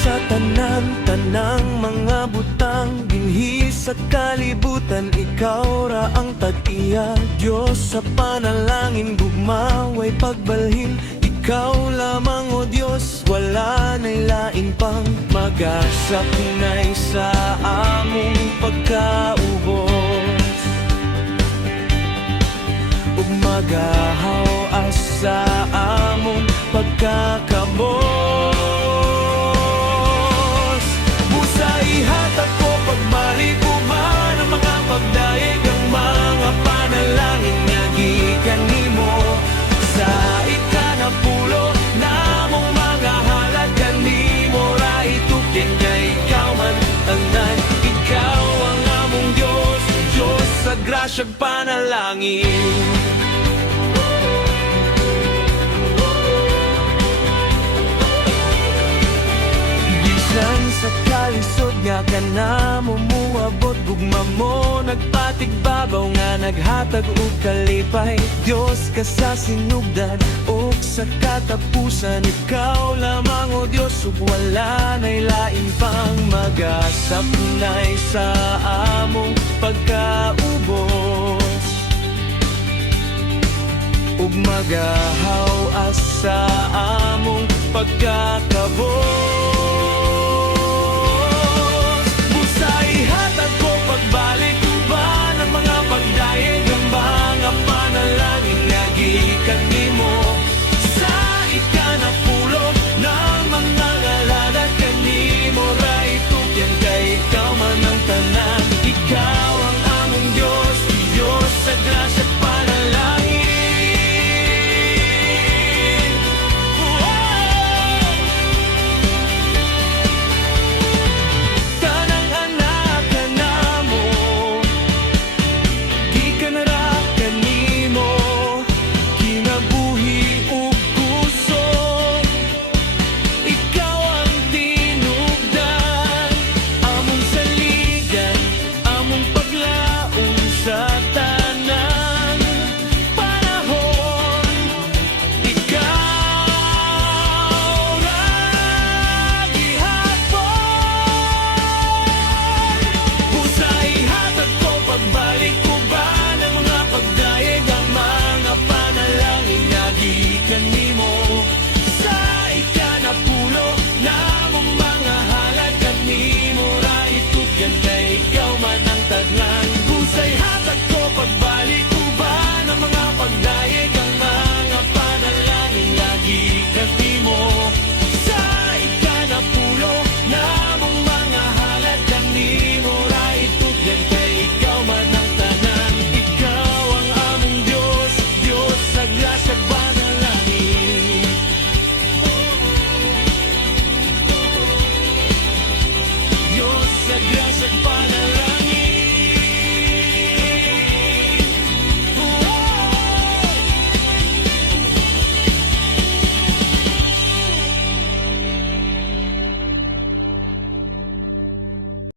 Sa tanan-tanang mga butang binhi sa kalibutan, ikaw ra ang tag-iya. Diyos sa panalangin, gugmaway pagbalhin, ikaw lamang o Diyos, wala na'y lain pang magasaknay sa among pagkaubos ug magahaw sa among pagkakabos. Busa ihatag ko pagmalikuman ang mga pagdayeg, ang mga panalangin nga gikan nimo sa ikanapulo namong mga halad. Kanimo ra itukyan nga ikaw man tanan, ikaw ang among Diyos, Diyos sa grasyag panalangin. Sa kalisod nga ka na mumuabot, gugma mo nagpatigbabaw nga naghatag og kalipay. Diyos ka sa sinugdan o sa katapusan, ikaw lamang o Diyos, ug wala na'y lain pang magasapnay sa among pagkaubos ug magahaw sa among pagkakabos.